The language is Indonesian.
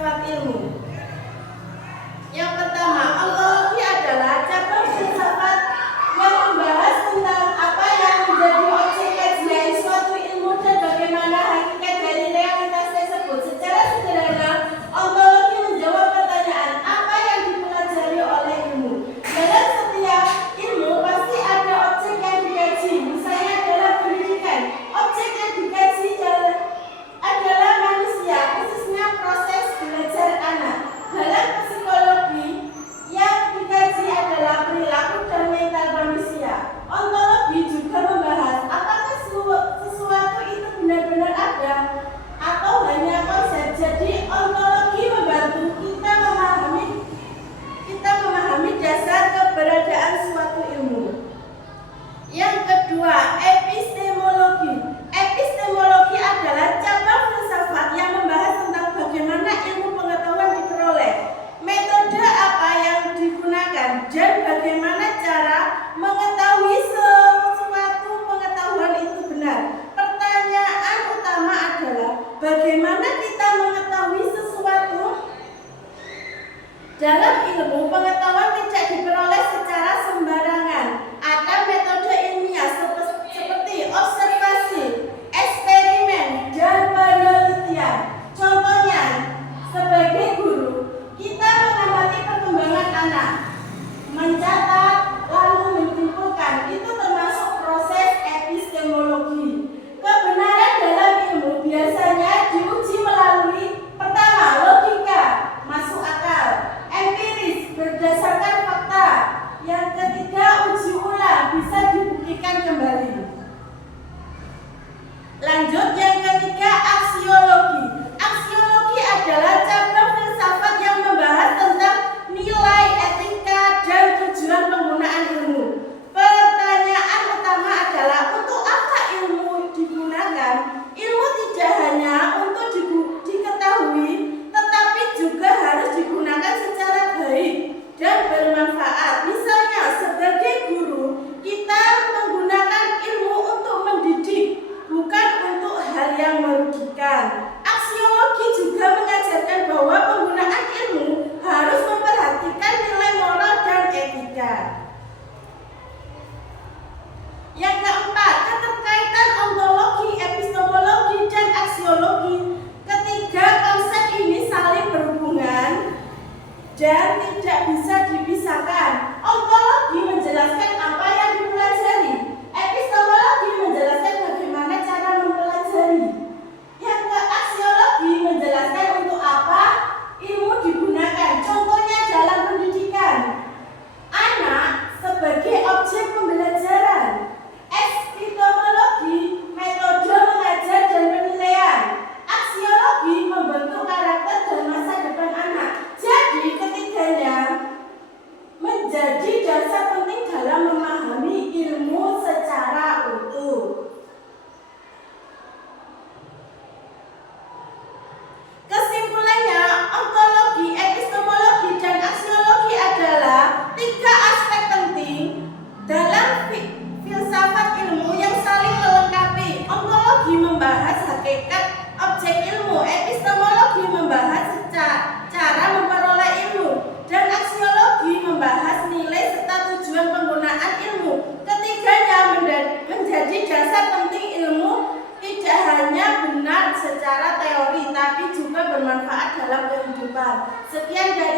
filsafat ilmu. Yang pertama, ontologi adalah cabang filsafat yang membahas tentang apa yang menjadi objek kajian suatu ilmu dan bagaimana hakikat dari realitas tersebut. Secara sederhana, ontologi menjawab pertanyaan apa yang dipelajari oleh ilmu. Dalam setiap ilmu pasti ada objek yang dikaji. Misalnya dalam pendidikan, objek yang dikaji adalah manusia, khususnya proses belajar anak. Dalam psikologi, yang dikaji adalah perilaku dan mental manusia. Ontologi juga membahas apakah sesuatu itu benar-benar ada atau hanya konsep. Jadi ontologi membantu kita memahami dasar keberadaan suatu ilmu. Yang kedua, epistemologi. Epistemologi adalah cabang filsafat yang membahas tentang bagaimana ilmu pengetahuan diperoleh, metode apa yang digunakan, dan bagaimana cara mengetahui sesuatu pengetahuan itu benar. Pertanyaan utama adalah bagaimana kita mengetahui sesuatu. Dalam ilmu, pengetahuan tidak diperoleh secara sembarangan. Ada metode ilmiah seperti observasi, eksperimen, dan penelitian. Contohnya, sebagai guru, kita mengamati perkembangan anak, mencatat, lalu menyimpulkan. Itu termasuk proses epistemologi. Kebenaran dalam ilmu biasanya diuji melalui pertama, logika, masuk akal, empiris, berdasarkan fakta. Yang ketiga, uji ulang, bisa dibuktikan kembali. Lanjut, yang ketiga, aksiologi. Aksiologi adalah cabang filsafat yang membahas tentang nilai, etika, dan tujuan penggunaan ilmu. Pertanyaan utama adalah untuk apa ilmu digunakan? Ilmu tidak hanya untuk diketahui, tetapi juga harus digunakan secara baik dan bermanfaat. Misalnya, sebagai guru, kita menggunakan ilmu untuk mendidik, bukan untuk hal yang merugikan. Aksiologi juga mengajarkan bahwa penggunaan ilmu harus memperhatikan nilai moral dan etika. Yang keempat, keterkaitan ontologi, epistemologi, dan aksiologi. Ketiga konsep ini saling berhubungan dan tidak bisa dipisahkan. Ontologi menjelaskan apa yang dipelajari. Epistemologi menjelaskan bagaimana cara mempelajari. Yang aksiologi menjelaskan untuk apa ilmu digunakan. Contohnya dalam pendidikan, anak sebagai objek pembelajaran. Epistemologi, metode mengajar dan penilaian. Aksiologi membentuk karakter dan masa depan anak. Jadi ketiganya menjadi dasar penting dalam memahami ilmu secara utuh. Kesimpulannya, ontologi, epistemologi, dan aksiologi adalah tiga aspek penting dalam filsafat ilmu yang saling melengkapi. Ontologi membahas hakikat objek ilmu, epistemologi membahas cara memperoleh ilmu, dan aksiologi membahas nilai serta tujuan penggunaan ilmu. Ketiganya menjadi dasar penting ilmu, tidak hanya benar secara teori, tapi juga bermanfaat dalam kehidupan. Sekian dari